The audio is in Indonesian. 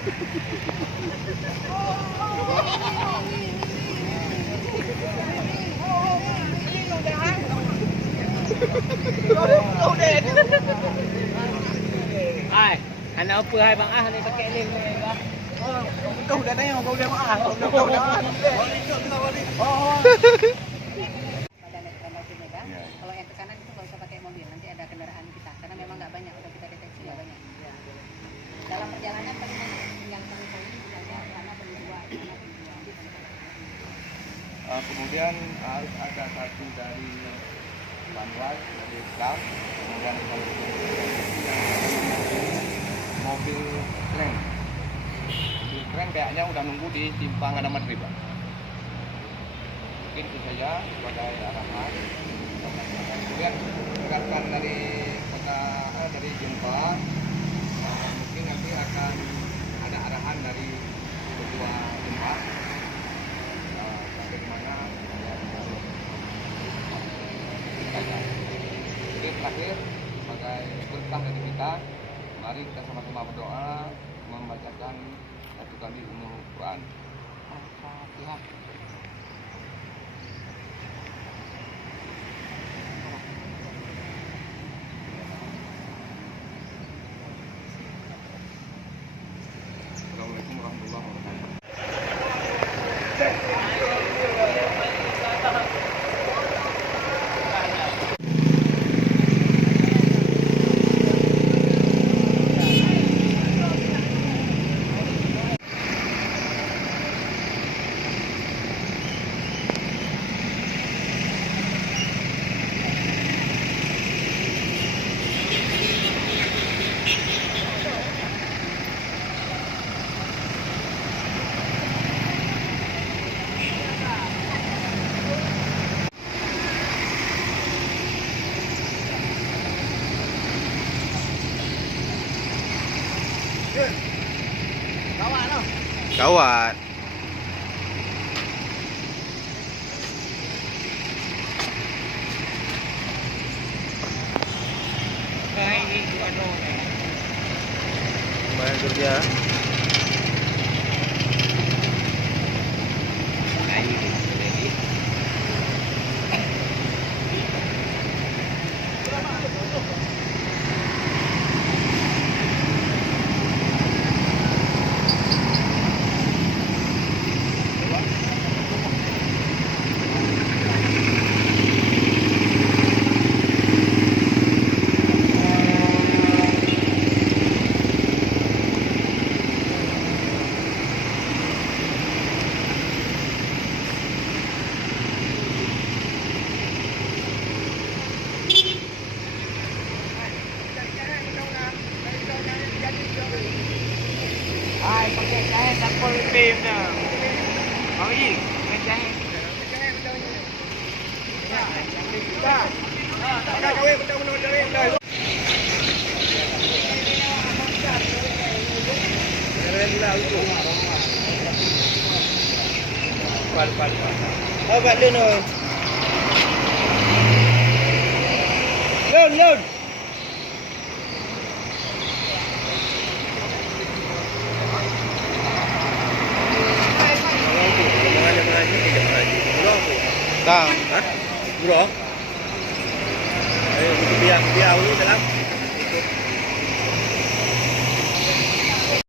Ai, anak apa hai bang ah ni pakai lem ni bang. Oh, kau dah tanya kau dah ah. Kau dah. Oh. Kalau yang ke kanan itu nggak usah pakai mobil, nanti ada kendaraan kita karena memang nggak banyak, udah kita deteksi nggak banyak. Dalam perjalanan paling yang kami tahu misalnya karena berdua. Kemudian harus ada satu dari Banwas, dari Skam, kemudian mobil kren. Mobil kren kayaknya udah nunggu di simpang ada Madrid, Pak. Mungkin itu saja sebagai arahan. Kemudian rekan dari kota dari Jempa, mungkin nanti akan ada arahan dari kedua tempat sampai di mana. Jadi terakhir sebagai berkah dari kita, mari kita sama-sama berdoa membacakan satu kali umul Quran. Al-Fatihah. Assalamualaikum warahmatullahi wabarakatuh. Kawat. Bayar kerja. Ai pakai jahe sampul tim dah. Mau ini, pakai jahe. Pal. Abang Leno. Lon. Kang, hah? Bro. Ayo, biar dulu dalam.